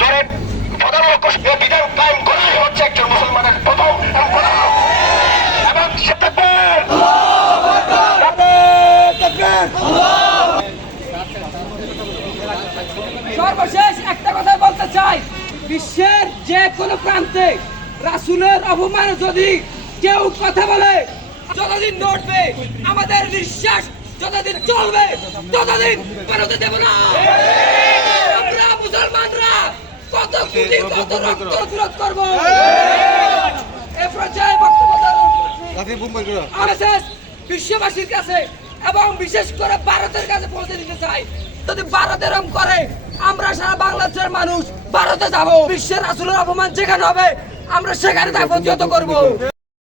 ধরে প্রধান লক্ষ্য বিধান কায়েম করাই হচ্ছে একজন মুসলমানের প্রথম এবং সে সর্বশেষ একটা কথা বলতে চাই, বিশ্বের যে কোনো প্রান্তে রাসূলের অপমানে যদি কেউ কথা বলে, যতদিন নড়বে আমাদের নিঃশ্বাস, যতদিন চলবে ততদিন পারতে দেব না। আমরা মুসলমানরা কত কোটি কত রক্ত ফেরত করব। এই পর্যায়ে বক্তব্য RSS বিশ্ববাসীর কাছে এবং বিশেষ করে ভারতের কাছে পৌঁছে দিতে চাই, যদি ভারত এরকম করে আমরা সারা বাংলাদেশের মানুষ ভারতে যাব। বিশ্বের রাসূলের অপমান যেখানে হবে আমরা সেখানে তা প্রতিহত করব।